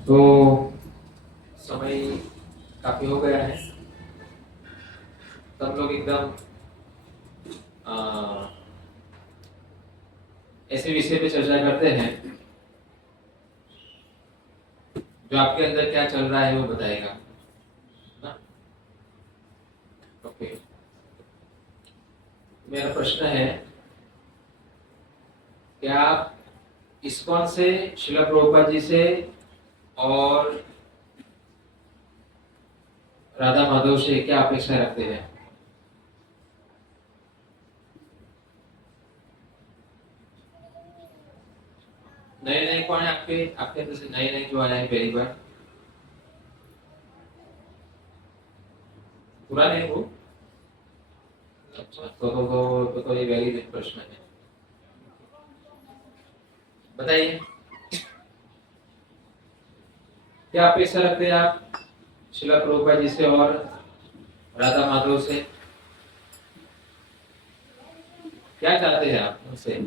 तो समय काफी हो गया है। सब लोग एकदम अ, ऐसे विषय पे चर्चा करते हैं जो आपके अंदर क्या चल रहा है वो बताएगा ना। ओके, मेरा प्रश्न है, क्या आप इस्कॉन से, शिला प्रभुपाद जी से और राधा माधव से क्या अपेक्षा रखते हैं? नए नए कौन है आपके आपके अंदर से नए नए जो आए हैं पहली बार? पुराने हो? अच्छा, तो ये वैलिड प्रश्न है। बताइए, क्या अपेक्षा रखते हैं आप शिला प्रभुपाद जी से और राधा माधव से? क्या चाहते हैं आप उनसे?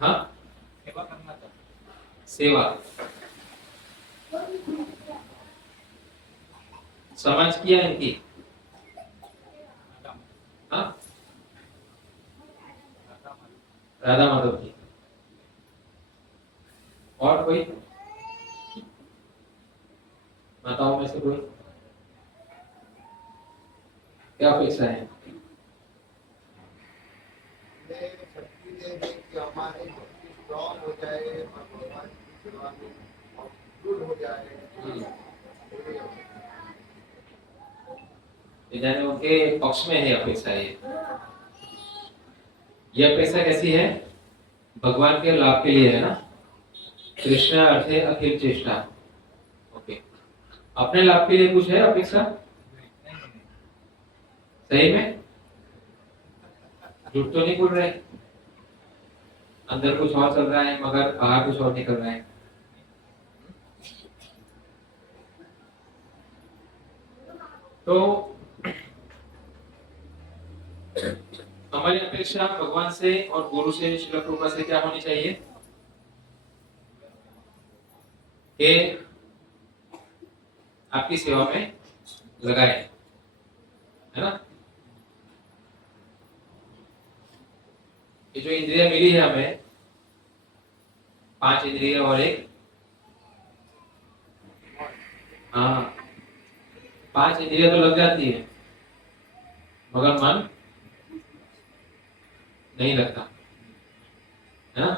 हाँ, सेवा। समाज की है इनकी? हाँ, राधा माधव की। और कोई माताओं में से कोई क्या अपेक्षा है? शक्ति दे दे कि हमारी भक्ति स्ट्रॉन्ग हो जाए और भगवान की सेवा में गुड हो जाए। यानी उनके पक्ष में है अपेक्षा। ये अपेक्षा कैसी है? भगवान के लाभ के लिए है ना। कृष्ण अर्थे अखिल चेष्टा। ओके, अपने लाभ के लिए कुछ है अपेक्षा? सही में झूठ तो नहीं बोल रहे? अंदर कुछ और चल रहा है मगर बाहर कुछ और निकल रहा है। तो हमारी अपेक्षा भगवान से और गुरु से, श्रील प्रभुपाद से क्या होनी चाहिए कि आपकी सेवा में लगाए, है ना। ये जो इंद्रिया मिली है हमें, 5 इंद्रिया और एक, हाँ, 5 इंद्रिया तो लग जाती है मगर मन नहीं लगता, है ना।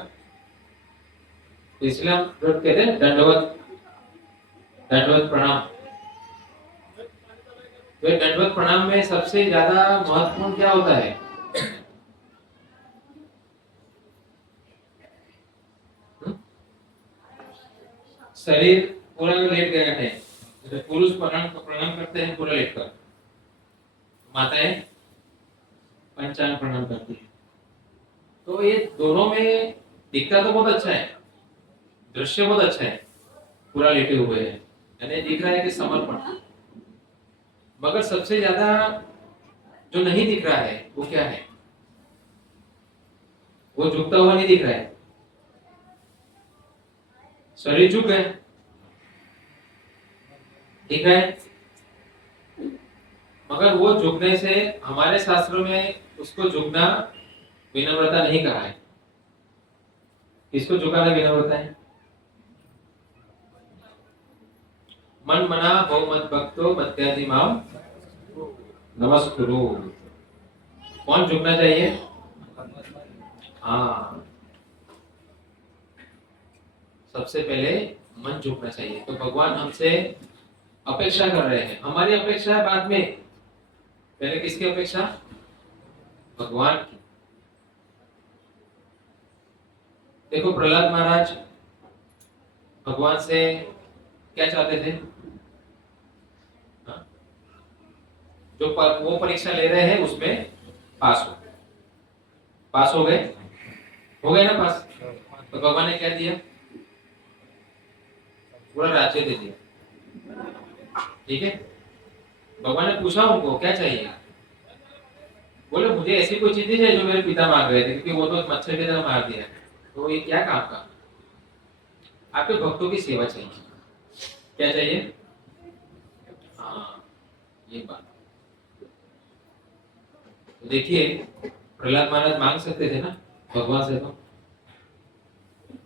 तो इसलिए हम कहते हैं दंडवत, दंडवत प्रणाम। तो ये दंडवत प्रणाम में सबसे ज्यादा महत्वपूर्ण क्या होता है? हम्म? शरीर पूरा लेट गया है, जैसे पुरुष प्रणाम प्रणाम करते हैं पूरा लेटकर, माताएं पंचांग प्रणाम करती है। तो ये दोनों में दिखता तो बहुत अच्छा है, दृश्य बहुत अच्छा है, पूरा लेटे हुए हैं, यानी दिख रहा है कि समर्पण। मगर सबसे ज्यादा जो नहीं दिख रहा है वो क्या है? वो झुकता हुआ नहीं दिख रहा है, शरीर झुक है, ठीक है। मगर वो झुकने से हमारे शास्त्रों में उसको झुकना विनम्रता नहीं कहा है। किसको झुकाना विनम्रता है? मन मना बहु मत भक्तो मत्यादि माम नमस्कुरु। कौन झुकना चाहिए? हाँ, सबसे पहले मन झुकना चाहिए। तो भगवान हमसे अपेक्षा कर रहे हैं, हमारी अपेक्षा है बाद में, पहले किसकी अपेक्षा? भगवान की। देखो प्रहलाद महाराज भगवान से क्या चाहते थे? हाँ? वो परीक्षा ले रहे हैं उसमें पास हो, पास हो गए ना पास। तो भगवान ने क्या दिया? पूरा राज्य दे दिया, ठीक है। भगवान ने पूछा उनको क्या चाहिए, बोले मुझे ऐसी कोई चीज नहीं चाहिए जो मेरे पिता मांग रहे थे, क्योंकि वो तो मच्छर की तरह मार दिया। तो ये क्या काम का? आपके भक्तों की सेवा चाहिए। क्या चाहिए? हाँ, ये बात। तो देखिए, प्रहलाद महाराज मांग सकते थे ना भगवान से, तो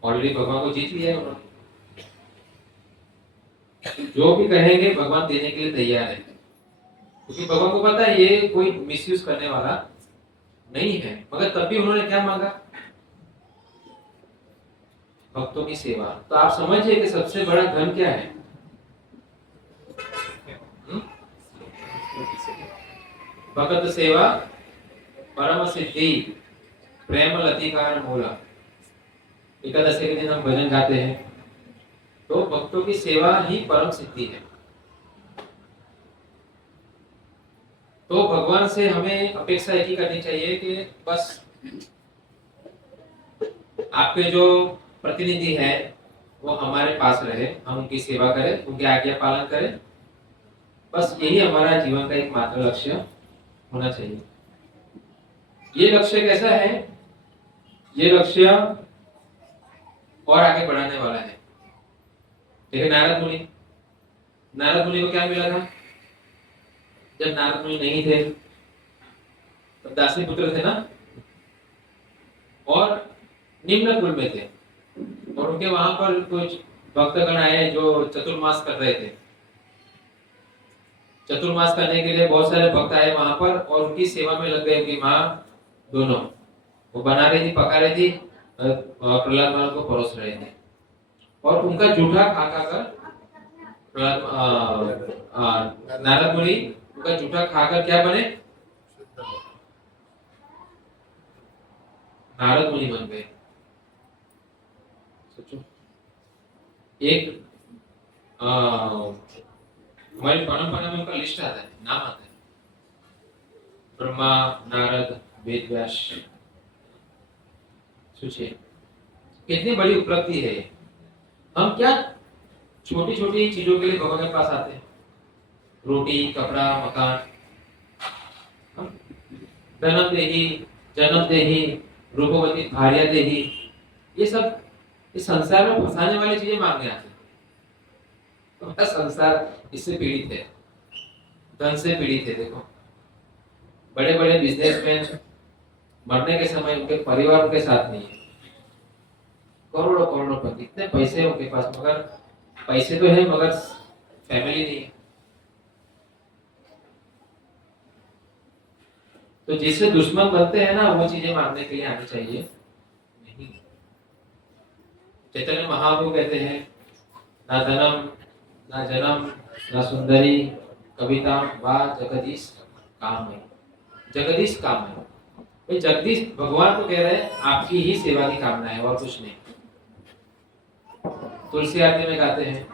ऑलरेडी भगवान को जीत लिया है उन्होंने। जो भी कहेंगे भगवान देने के लिए तैयार है, क्योंकि भगवान को पता है ये कोई मिसयूज करने वाला नहीं है। मगर तब भी उन्होंने क्या मांगा? भक्तों की सेवा। तो आप समझिए कि सबसे बड़ा धन क्या है? हम्म? भगत सेवा परम सिद्धि प्रेम लतिकार मूला। एकादशी के दिन हम भजन गाते हैं, तो भक्तों की सेवा ही परम सिद्धि है। तो भगवान से हमें अपेक्षा एक ही करनी चाहिए कि बस आपके जो प्रतिनिधि है वो हमारे पास रहे, हम उनकी सेवा करें, उनके आज्ञा पालन करें। बस यही हमारा जीवन का एक मात्र लक्ष्य होना चाहिए। ये लक्ष्य कैसा है? ये लक्ष्य और आगे बढ़ाने वाला है। देखिए नारद मुनि को क्या मिला था? जब नारद मुनि नहीं थे तब दासी पुत्र थे ना, और निम्न कुल में थे, और उनके वहां पर कुछ भक्तगण आए जो चतुर्मास कर रहे थे। चतुर्मास करने के लिए बहुत सारे भक्त आए वहां पर, और उनकी सेवा में लग गए। उनकी माँ दोनों वो बना रही थी, पका रही थी, प्रहलाद महाराज को परोस रहे थे, और उनका जूठा खा खा कर नारद मुनि उनका जूठा खाकर क्या बने? नारद मुनि बन गए। सोचो, एक हमारी परंपरा में उनका लिस्ट आता है, नाम आता है, ब्रह्मा, नारद, वेद व्यास। सोचिए कितनी बड़ी उपलब्धि है। हम क्या छोटी छोटी चीजों के लिए भगवान के पास आते हैं, रोटी, कपड़ा, मकान, धनम देही, जन्म देही, रूपवती भार्या देही, ये सब इस संसार में फंसाने वाली चीजें मांगने आते हैं। तो संसार इससे पीड़ित है, धन से पीड़ित है। देखो बड़े बड़े बिजनेसमैन मरने के समय उनके परिवार के साथ नहीं है, करोड़ों करोड़पति, इतने पैसे हैं उनके पास, मगर पैसे तो है मगर फैमिली नहीं है। तो जिससे दुश्मन बनते हैं ना, वो चीजें मांगने के लिए आनी चाहिए नहीं। चैतन्य महाप्रभु कहते हैं, ना धनम, ना जन्म, ना सुंदरी, कविता वा जगदीश काम है। जगदीश काम है, भाई जगदीश भगवान को कह रहे हैं आपकी ही सेवा की कामना है और कुछ नहीं। तुलसी आरती में गाते हैं,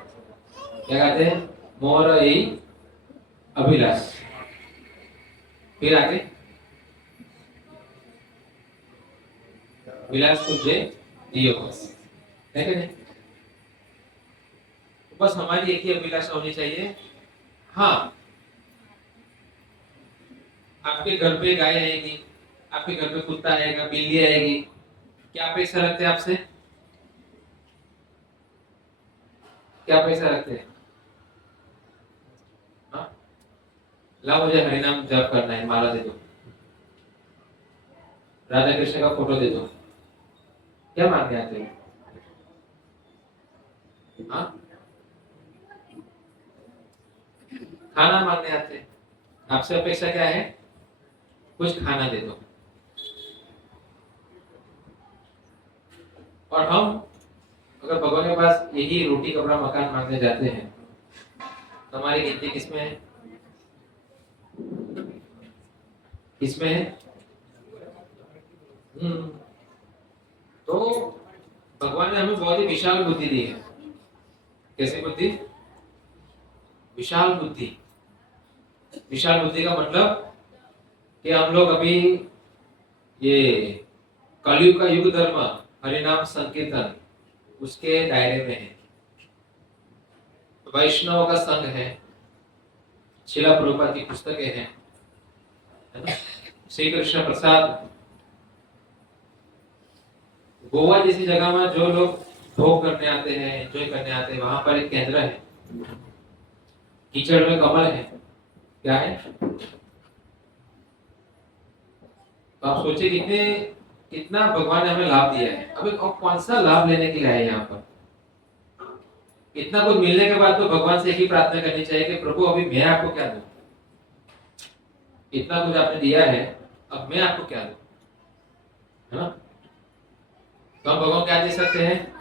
क्या गाते हैं? मोर यही अभिलाष। फिर आगे विलास तुझे दियो बस, है कि नहीं? बस हमारी एक ही अभिलाषा होनी चाहिए। हाँ, आपके घर पे गाय आएगी, आपके घर पे कुत्ता आएगा, बिल्ली आएगी, क्या अपेक्षा रखते हैं आपसे? क्या अपेक्षा रखते हैं? हाँ, ला मुझे हरिनाम जप करना है, माला दे दो, राधा कृष्ण का फोटो दे दो। क्या मांगने आते हैं? हाँ, खाना मांगने आते हैं। आपसे अपेक्षा क्या है? कुछ खाना दे दो। और हम अगर भगवान के पास यही रोटी, कपड़ा, मकान मांगने जाते हैं, तो हमारी गिनती किसमें है? किसमें है? तो भगवान ने हमें बहुत ही विशाल बुद्धि दी है। कैसी बुद्धि? विशाल बुद्धि। विशाल बुद्धि का मतलब कि हम लोग अभी ये कलयुग का युग धर्म हरिनाम संकीर्तन उसके दायरे में है। वैष्णव का संघ है, शिला प्रभुपाद की पुस्तकें हैं, है ना? श्री कृष्ण प्रसाद। गोवा जैसी जगह में जो लोग भोग करने आते हैं, एंजॉय करने आते हैं। वहां पर एक केंद्र है, कीचड़ में कमल है। क्या है? तो आप सोचिए कितना भगवान ने हमें लाभ दिया है। अभी और कौन सा लाभ लेने के लिए आए यहाँ पर? इतना कुछ मिलने के बाद तो भगवान से एक ही प्रार्थना करनी चाहिए कि प्रभु अभी मैं आपको क्या दूं? इतना कुछ आपने दिया है, अब मैं आपको क्या दूं? है ना? तो हम भगवान क्या दे सकते हैं?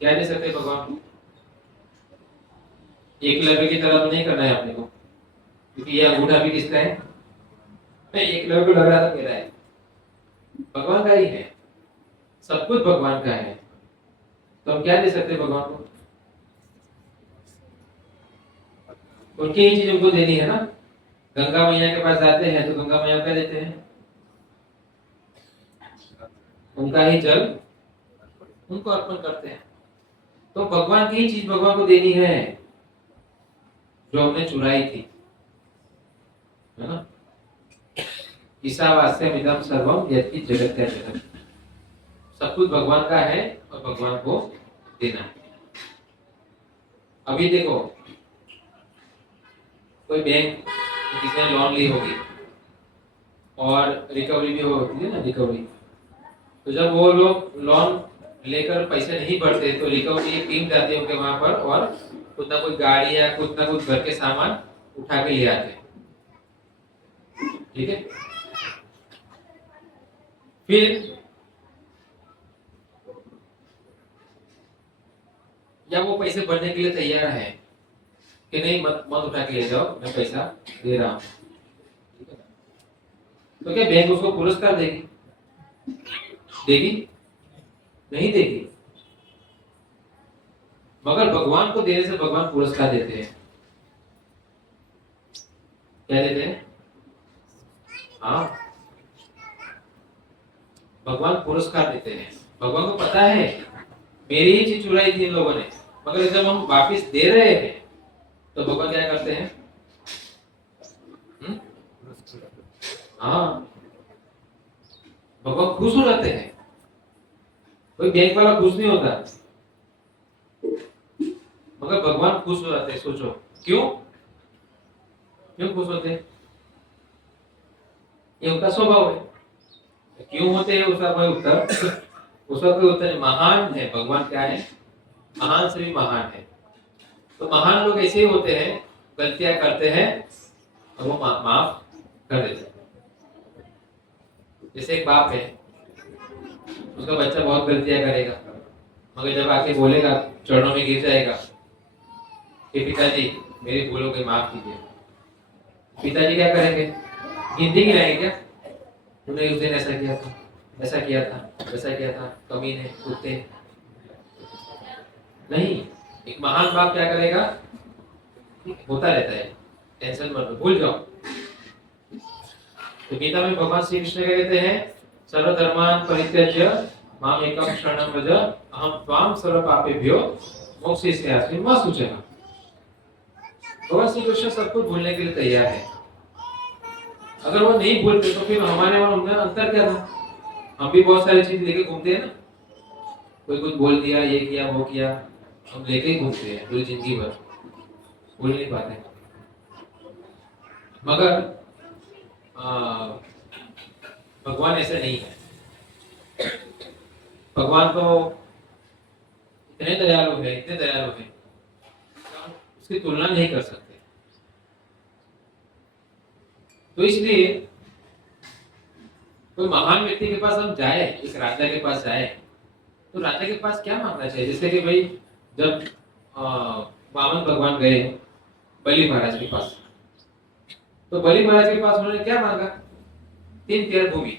क्या दे सकते हैं भगवान को? एकलव्य की तरह तो नहीं करना है अपने को, क्योंकि ये अंगूठा भी किसका है? एकलव्य को लग रहा था मेरा है, भगवान का ही है। सब कुछ भगवान का है। तो हम क्या दे सकते हैं भगवान को? उनकी ही चीज उनको देनी है ना। गंगा मैया के पास जाते हैं तो गंगा मैया क्या देते हैं? उनका ही जल उनको अर्पण करते हैं। तो भगवान की ही चीज भगवान को देनी है जो हमने चुराई थी, है ना? ईशावास्यम इदं सर्वम यत्ति जगत्या जगत्। सब कुछ भगवान का है और भगवान को देना है। अभी देखो, कोई बैंक किसी ने लोन ली होगी और रिकवरी भी होती है ना, रिकवरी। तो जब वो लोग लोन लेकर पैसे नहीं भरते तो रिकवरी एक टीम जाती है उनके वहां पर और कुछ ना कुछ गाड़ी या कुछ ना कुछ घर के सामान उठा के ले आते हैं। ठीक है? फिर या वो पैसे भरने के लिए तैयार है कि नहीं, मत मत उठा के ले जाओ, मैं पैसा दे रहा हूं। ठीक है? तो क्या बैंक उसको पुरस्कार देगी? देगी? नहीं देगी। मगर भगवान को देने से भगवान पुरस्कार देते हैं। क्या देते हैं? हाँ, भगवान पुरस्कार देते हैं। भगवान को पता है मेरी ही चीज चुराई थी इन लोगों ने, मगर जब हम वापिस दे रहे हैं तो भगवान क्या करते हैं? हाँ, भगवान खुश हो जाते हैं। कोई बैंक वाला खुश नहीं होता, मगर भगवान खुश हो जाते हैं। सोचो क्यों? क्यों खुश होते हैं? ये उनका स्वभाव है। क्यों होते हैं उसका कोई उत्तर उसका कोई उत्तर नहीं। महान है भगवान। क्या है? महान से भी महान है। तो महान लोग ऐसे ही होते हैं, गलतियां करते हैं और वो माफ कर देते हैं। जैसे एक बाप है, उसका बच्चा बहुत गलतियां करेगा, मगर जब आके बोलेगा, चरणों में गिर जाएगा कि पिताजी मेरी भूलों को माफ कीजिए, पिताजी क्या करेंगे? गिनती गिनाएंगे क्या? तूने उस दिन ऐसा किया था, ऐसा किया था, वैसा किया था, कमीने, कुत्ते। नहीं, एक महान बाप क्या करेगा? होता रहता है, टेंशन मत लो, भूल जाओ। तो गीता में भगवान श्री कृष्ण कहते हैं, सर्वधर्मान् परित्यज्य माम एकम शरणं व्रज अहम त्वां सर्व पापेभ्यो मोक्षयिष्यामि मा शुचः। भगवान श्री कृष्ण सब कुछ भूलने के लिए तैयार है। अगर वो नहीं भूलते तो फिर हमारे और उनमें अंतर क्या था? हम भी बहुत सारी चीज लेके घूमते हैं ना, कोई कुछ बोल दिया, ये किया, वो किया, हम लेके ही घूमते हैं पूरी जिंदगी भर, भूल नहीं पाते। मगर भगवान ऐसे नहीं है। भगवान तो इतने दयालु है, इतने दयालु है, उसकी तुलना नहीं कर सकते। तो इसलिए कोई महान व्यक्ति के पास हम जाए, एक राजा के पास जाए, तो राजा के पास क्या मांगना चाहिए? जैसे कि भाई जब वामन भगवान गए बलि महाराज के पास, तो बलि महाराज के पास उन्होंने क्या मांगा? 3 तेर भूमि।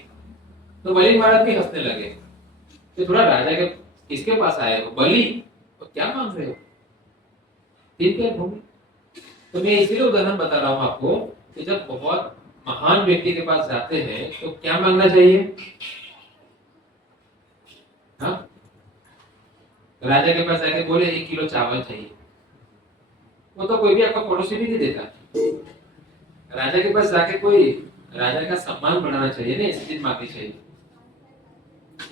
तो बलि महाराज भी हंसने लगे। तो थोड़ा राजा के किसके पास आए हो? बलि, तो क्या मांग रहे हो? 3 तेर भूमि। तो मैं इसीलिए उदाहरण बता रहा हूं आपको कि जब बहुत महान व्यक्ति के पास जाते हैं तो क्या मांगना चाहिए? हाँ, राजा के पास आके बोले 1 किलो चावल चाहिए, वो तो कोई भी आपका पड़ोसी भी नहीं देता। राजा के पास जाके कोई राजा का सम्मान बढ़ाना चाहिए ना, ऐसी चीज मांगनी चाहिए।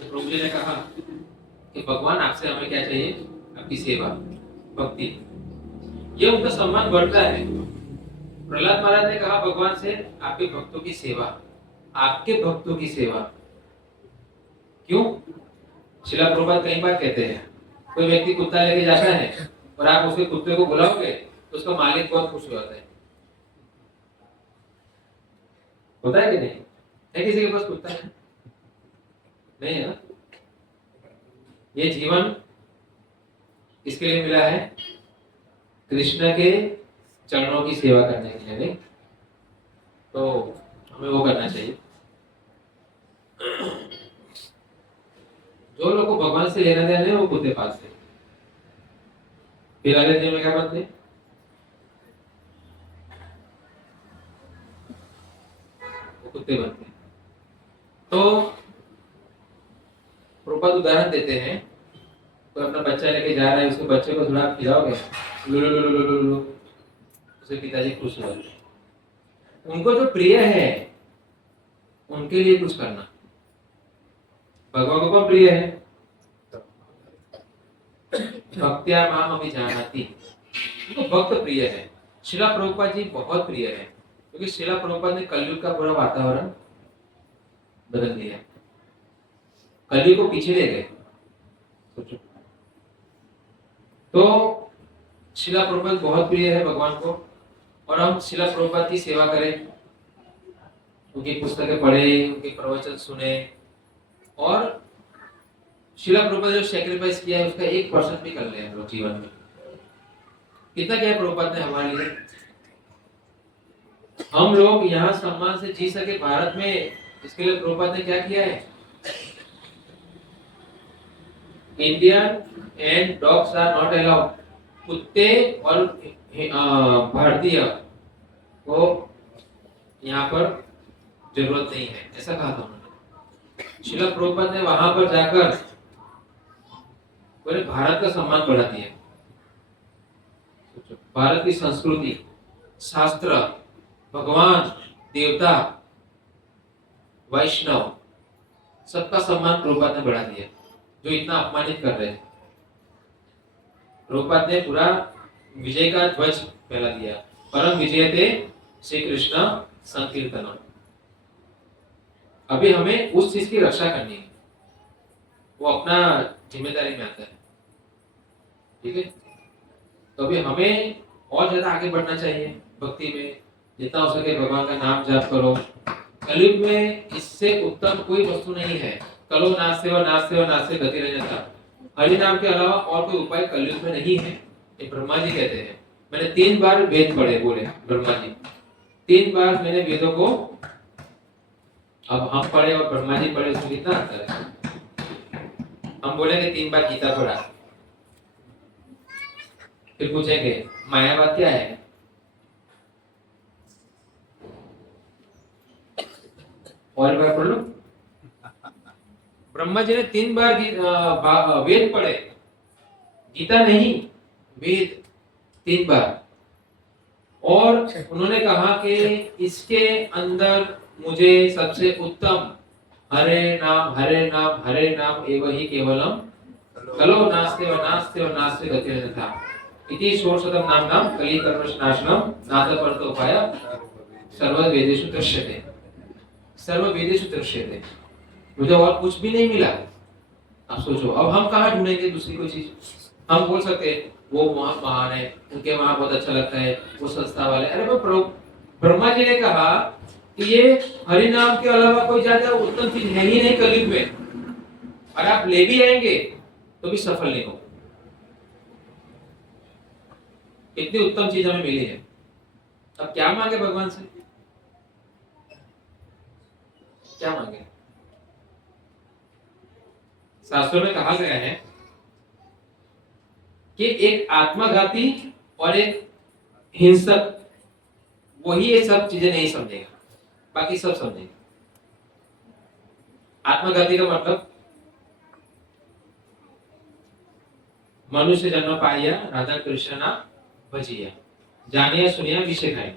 तो प्रभु जी ने कहा कि भगवान आपसे हमें क्या चाहिए, आपकी सेवा, भक्ति। ये उनका सम्मान बढ़ता है। प्रहलाद महाराज ने कहा भगवान से, आपके भक्तों की सेवा, आपके भक्तों की सेवा। क्यों? शिला प्रभुपाद कई बार कहते हैं, कोई व्यक्ति कुत्ता लेके जाता है और आप उसके कुत्ते को बुलाओगे तो उसका मालिक बहुत खुश हो जाता है। होता है कि नहीं? है किसी के पास कुत्ता है? नहीं है ना? ये जीवन किसके लिए मिला है? कृष्ण के चरणों की सेवा करने के लिए, नहीं? तो हमें वो करना चाहिए। जो लोग को भगवान से लेना देना है वो कुत्ते पालते हैं। फिर अगले दिन में क्या बनते हैं? वो कुत्ते बनते हैं। तो प्रभुपाद उदाहरण देते हैं, कोई अपना बच्चा लेके जा रहा है, उसके बच्चे को थोड़ा खिलाओगे, लो लो लो लो लो लो, उसके पिताजी खुश हो जाते हैं। उनको जो प्रिय है उनके लिए कुछ करना। भगवान को कौन प्रिय है? भक्त्या माम अभिजानाति, उनको भक्त प्रिय है। शिला प्रभुपाद जी बहुत प्रिय है, क्योंकि शिला प्रभुपाद ने कलयुग का पूरा वातावरण बदल दिया, कलयुग को पीछे ले गए। सोचो। तो शिला प्रभुपाद बहुत प्रिय है भगवान को, और हम शिला प्रभुपाद की सेवा करें, उनकी पुस्तकें पढ़े, उनके प्रवचन सुने, और शिला प्रभुपाद जो सैक्रिफाइस किया है उसका 1% भी कर ले हम लोग जीवन में। कितना क्या प्रभुपाद ने हमारे लिए? हम लोग यहाँ सम्मान से जी सके भारत में, इसके लिए प्रभुपाद ने क्या किया है? Indian and dogs are not allowed, कुत्ते और भारतीय को यहाँ पर जरूरत नहीं है, ऐसा कहा था उन्होंने। शिला प्रभुपाद ने वहां पर जाकर पूरे भारत का सम्मान बढ़ा दिया। भारत की संस्कृति, शास्त्र, भगवान, देवता, वैष्णव, सबका सम्मान प्रभुपाद ने बढ़ा दिया, जो इतना अपमानित कर रहे थे। प्रभुपाद ने पूरा विजय का ध्वज फैला दिया, परम विजयते श्री कृष्ण संकीर्तनम। अभी हमें उस चीज की रक्षा करनी है, वो अपना जिम्मेदारी में आता है, ठीक है? तो अभी हमें और ज्यादा आगे बढ़ना चाहिए भक्ति में, जितना हो सके भगवान का नाम जाप करो। कलयुग में इससे उत्तम कोई वस्तु नहीं है। कलो नास्ते व नास्ते व नास्ते गति रजता, हरि नाम के अलावा और कोई उपाय कलयुग में नहीं है, ये ब्रह्मा जी कहते हैं। मैंने 3 बार वेद पढ़े, बोले ब्रह्मा जी, 3 बार मैंने वेदों को, अब हम पढ़े और ब्रह्मा जी पढ़े, उसमें कितना अंतर है? हम बोलेंगे 3 बार गीता पढ़ा, फिर पूछेंगे मायावाद क्या है? और बार पढ़ लो। ब्रह्मा जी ने 3 बार वेद पढ़े, गीता नहीं, वेद 3 बार, और उन्होंने कहा कि इसके अंदर मुझे सबसे उत्तम हरे नाम हरे नाम हरे नाम एव ही केवलम कलो नास्ते व नास्ते व नास्ते गतिरन्यथा इति षोडशतम नाम कली कर्मनाशनम नाथ परतो उपाय सर्व वेदेषु दृश्यते, सर्व वेदेषु दृश्यते। मुझे और कुछ भी नहीं मिला। आप सोचो, अब हम कहाँ ढूंढेंगे दूसरी कोई चीज? हम बोल सकते हैं वो वहां महान है, उनके वहां बहुत अच्छा लगता है, वो संस्था वाले। अरे ब्रह्मा जी ने कहा कि ये हरि नाम के अलावा कोई ज्यादा उत्तम चीज है ही नहीं कलयुग में, और आप ले भी आएंगे तो भी सफल नहीं हो। इतनी उत्तम चीज हमें मिली है, अब क्या मांगे भगवान से? क्या मांगे? शास्त्रों में कहा गया है कि एक आत्मघाती और एक हिंसक, वही ये सब चीजें नहीं समझेगा, बाकी सब समझेगा। आत्मघाती का मतलब मनुष्य जन्म पाया राधा कृष्ण ना भजिया, जानिया सुनिया विषय खाए।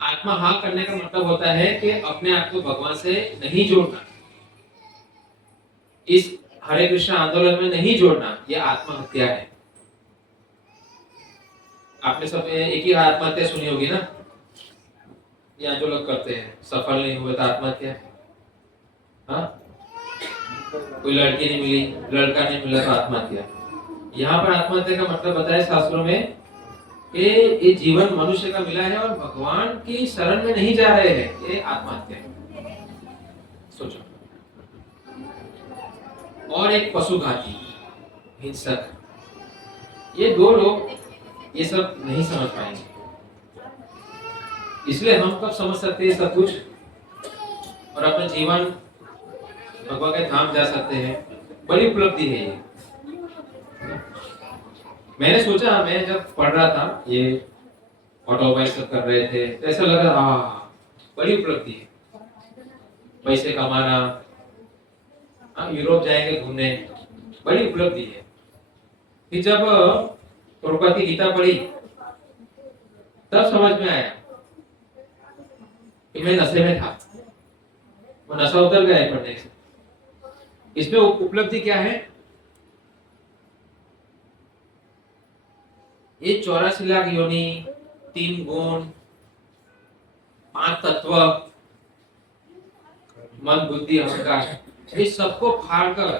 आत्मा हाँ करने का मतलब होता है कि अपने आप को भगवान से नहीं जोड़ना, इस हरे कृष्ण आंदोलन में नहीं जोड़ना, ये आत्महत्या है। आपने सब एक ही आत्महत्या सुनी होगी ना, यहाँ जो लोग करते हैं, सफल नहीं हुए तो आत्महत्या। हाँ, कोई लड़की नहीं मिली, लड़का नहीं मिला तो आत्महत्या। यहाँ पर आत्महत्या का मतलब बताया शास्त्रों में कि ये जीवन मनुष्य का मिला है और भगवान की शरण में नहीं जा रहे हैं, ये आत्महत्या है। सोचो। और एक पशुघाती, हिंसक, ये दो लोग ये सब नहीं समझ पाएंगे। इसलिए हम कब समझ सकते हैं सब कुछ और अपना जीवन भगवान के धाम जा सकते हैं। बड़ी उपलब्धि है ये। मैंने सोचा, मैं जब पढ़ रहा था ये ऑटोबाइक सब कर रहे थे तो ऐसा लगा बड़ी उपलब्धि है, पैसे कमाना, यूरोप जाएंगे घूमने, बड़ी उपलब्धि है। फिर जब प्रभुपाद की गीता पढ़ी तब समझ में आया कि मैं नशे में था, वो नशा उतर गया है पढ़ने से। इसमें उपलब्धि क्या है? ये 84 लाख योनि, 3 गुण, 5 तत्व, मन बुद्धि अहंकार, ये सबको फाड़ कर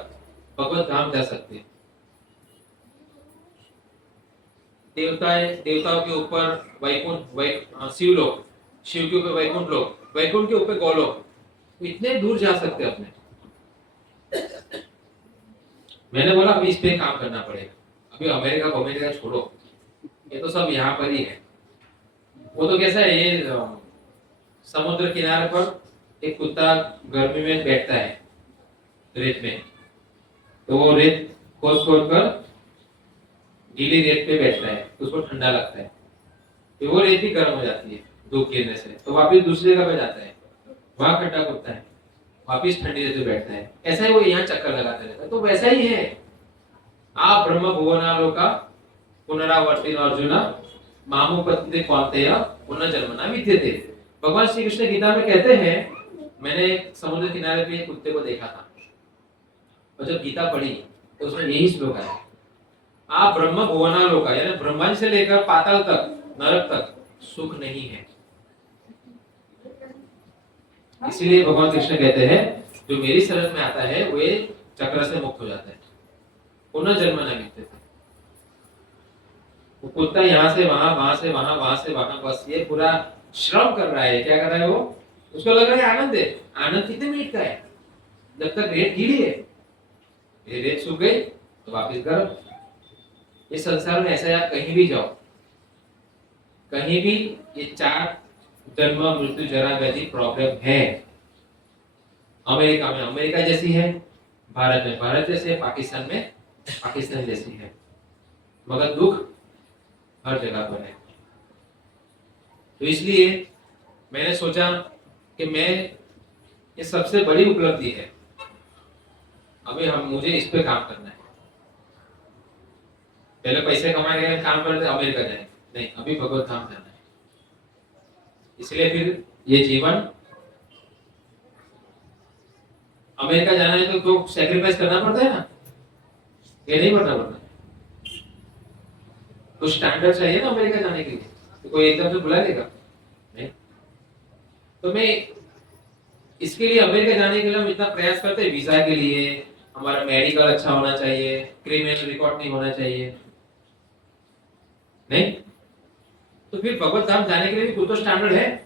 भगवत धाम जा सकते हैं। देवताओं के ऊपर वैकुंठ, शिवलोक, शिव के ऊपर वैकुंठ लोक, वैकुंठ के ऊपर गोलोक, इतने दूर जा सकते अपने। मैंने बोला अभी इस पे काम करना पड़ेगा। अभी अमेरिका छोड़ो, ये तो सब यहाँ पर ही है। वो तो कैसा है, ये समुद्र किनारे पर एक कुत्ता गर्मी में बैठता है रेत में, तो वो रेत खोद कर गीली रेत पे बैठता है, तो उसको ठंडा लगता है, तो वो रेत भी गर्म हो जाती है धूप गिरने से, तो वापिस दूसरी जगह पे जाता है, वहां खड्डा खुदता है, वापिस ठंडी रेत पे बैठता है। ऐसा ही वो यहाँ चक्कर लगाते रहता है। तो वैसा ही है, आप ब्रह्म भुवनालोका पुनरावर्तिनो अर्जुन मामुपत्ति कौन्तेय पुनर्जन्मना विद्यते। भगवान श्री कृष्ण गीता में कहते हैं, मैंने समुद्र किनारे पे एक कुत्ते को देखा था और जब गीता पढ़ी तो उसमें यही श्लोक है, आप ब्रह्म भुवनालोका, यानी ब्रह्मांड से लेकर पाताल तक, नरक तक सुख नहीं है। इसीलिए भगवान कृष्ण कहते हैं, जो मेरी शरण में आता है वो चक्र से मुक्त हो जाता है, पुनर्जन्म न विद्यते। वो कुत्ता यहाँ से वहां, वहां से वहां, वहां से वहां, बस ये पूरा श्रम कर रहा है। क्या कर रहा है वो? उसको लग रहा है आनंद है। आनंद कितने मिनट का है? जब तक रेत गीली है, ये रेत सूख गई तो वापिस गर्म। इस संसार में ऐसा है, आप कहीं भी जाओ, कहीं भी ये 4 जन्म मृत्यु जरा व्याधि प्रॉब्लम है। अमेरिका में अमेरिका जैसी है, भारत में भारत जैसी है, पाकिस्तान में पाकिस्तान जैसी है, मगर दुख हर जगह पर है। तो इसलिए मैंने सोचा कि मैं, ये सबसे बड़ी उपलब्धि है, अभी मुझे इस पे काम करना है। पहले पैसे कमाने के काम करते अमेरिका जाए, नहीं, अभी भगवत धाम जाना है। इसलिए फिर ये जीवन, अमेरिका जाना है तो सैक्रिफाइस करना पड़ता है ना, ये नहीं करना पड़ता। तो स्टैंडर्ड चाहिए ना अमेरिका जाने के लिए, तो कोई एकदम से बुला लेगा नहीं। तो मैं इसके लिए, अमेरिका जाने के लिए हम इतना प्रयास करते हैं, वीजा के लिए हमारा मेडिकल अच्छा होना चाहिए, क्रिमिनल रिकॉर्ड नहीं होना चाहिए, नहीं। तो फिर भगवत धाम जाने के लिए भी तो स्टैंडर्ड है।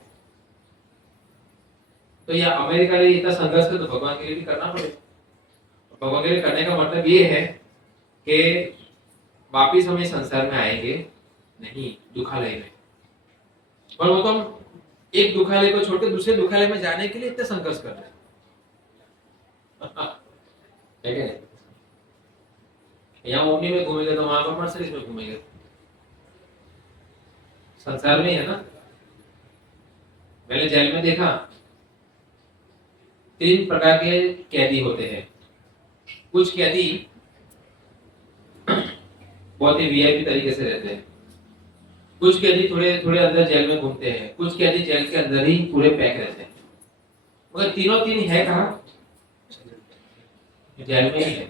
तो यह अमेरिका के लिए इतना संघर्ष है, तो भगवान के लिए भी करना पड़ेगा। भगवान के लिए करने का मतलब ये है कि वापिस हम इस संसार में आएंगे नहीं, दुखालय में। और वो तो हम एक दुखालय को छोड़कर दूसरे दुखालय में जाने के लिए इतना संघर्ष कर रहे हैं। यहाँ ओमनी में घूमेंगे तो वहां पर मर्सिडीज में घूमेंगे, संसार में ही है ना। मैंने जेल में देखा, 3 प्रकार के कैदी होते हैं। कुछ कैदी बहुत ही वीआईपी तरीके से रहते हैं, कुछ कैदी थोड़े थोड़े अंदर जेल में घूमते हैं, कुछ कैदी जेल के अंदर ही पूरे पैक रहते हैं। मगर तीनों तीन है कहाँ? जेल में ही है।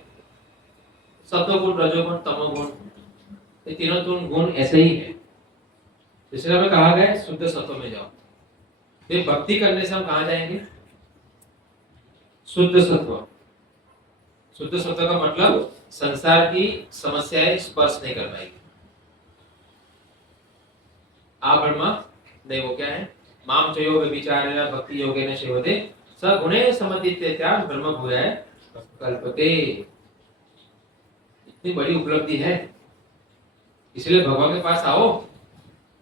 सत्वगुण, रजोगुण, तमोगुण, ये तीनों गुण ऐसे ही है। इसलिए हमें कहा गया है शुद्ध सत्व में जाओ। ये भक्ति करने से हम कहाँ जाएंगे? शुद्ध सत्व। शुद्ध सत्व का मतलब संसार की समस्याएं स्पर्श नहीं कर पाएगी। आ ब्रह्मा नहीं, वो क्या है? माम चयो व्यभिचारेण भक्ति योगेन सेवते स गुणे समतीत्येत्या ब्रह्म भूयाय कल्पते। इतनी बड़ी उपलब्धि है, इसलिए भगवान के पास आओ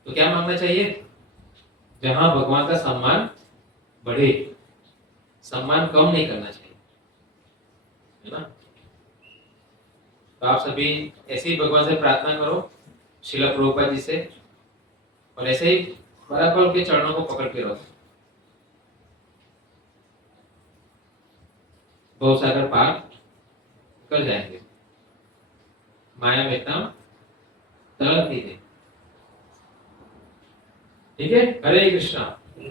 तो क्या मांगना चाहिए? जहां भगवान का सम्मान बढ़े, सम्मान कम नहीं करना चाहिए, है ना? तो आप सभी ऐसे ही भगवान से प्रार्थना करो, श्रील प्रभुपाद जी से, और ऐसे ही बराबर उनके चरणों को पकड़ के रहो। बहुत सागर पार कर जाएंगे। माया में इतना तरल नहीं है। ठीक है, हरे कृष्णा।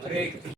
हरे